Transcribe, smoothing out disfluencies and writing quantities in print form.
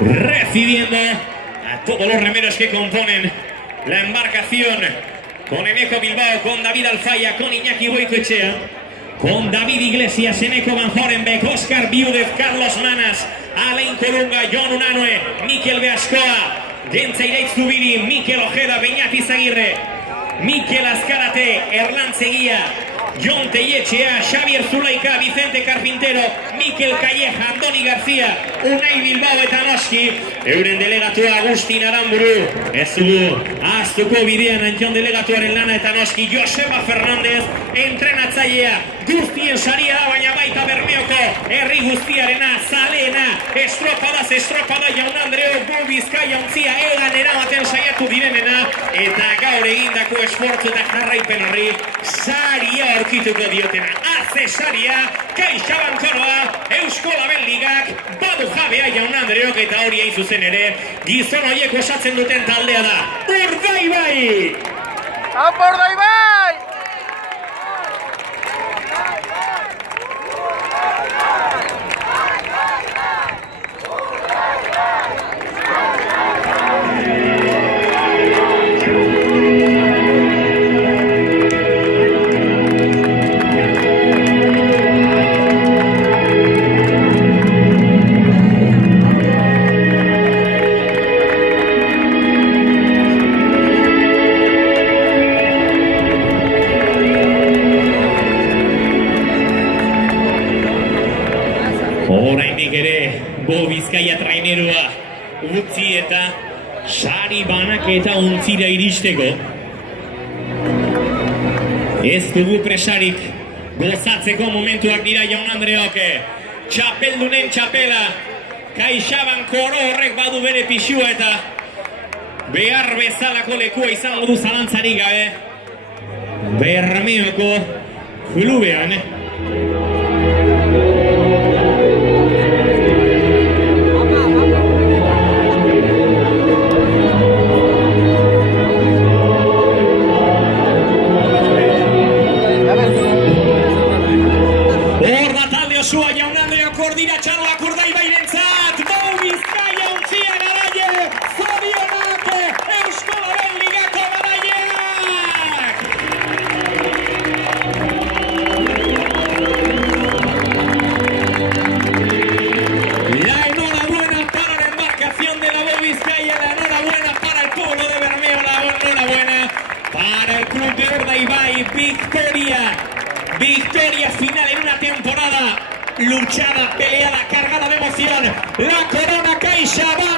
Recibiendo a todos los remeros que componen la embarcación, con Eneco Bilbao, con David Alfaya, con Iñaki Goicoechea, con David Iglesias, Eneco Van Horenbeek, Óscar Viúdez, Carlos Manas, Alain Colunga, Jon Unanue, Mikel Beaskoa, Gentza Iraitz Zubiri, Mikel Ojeda, Beñat Izagirre, Mikel Azkarate, Erlan Seguía, Jon Telletxea, Xavier Zulaika, Vicente Carpintero, Mikel Calleja, Andoni García, Unai Bilbao eta noski euren delegatua Agustin Aramburu. Ez dugu ahaztuko bidean Antton delegatuaren lana eta noski Joseba Fernandez, entrenatzailea, guztien saria da, baina baita Bermeoko herri guztiarena, zaleena, estropada Jaun Andreo, Gu Bizkaia ontzia egan eramaten saiatu direnena, eta gaur egindako esfortzu eta jarraipen horri saria aurkituko diotena. Aze saria, CaixaBank koroa, Eusko Label Ligak, badu jabea Jaun Andreok, eta hori hain zuzen ere, gizon horiek osatzen duten taldea da. Urdaibai! ¡Apa Urdaibai! Oraindik ere, Gu Bizkaia trainerua utzi eta sari banaketa ontzira iristeko. Ez dugu presarik gozatzeko momentuak dira Jaun Andreok. Txapeldunen txapela, CaixaBank koro horrek badu bere pixua eta behar bezalako lekua izango du zalantzarik gabe Bermeoko klubean. Osua Jaun Andreok ordira txaloak Urdaibairentzat, Gu Bizkaia ontzia garaile, zorionak Eusko Label Ligako garaileak! La enhorabuena para la embarcación de la Gu Bizkaia, la enhorabuena para el pueblo de Bermeo, la enhorabuena para el club de Urdaibai. Victoria final en una temporada luchada, peleada, cargada de emoción. La corona CaixaBank.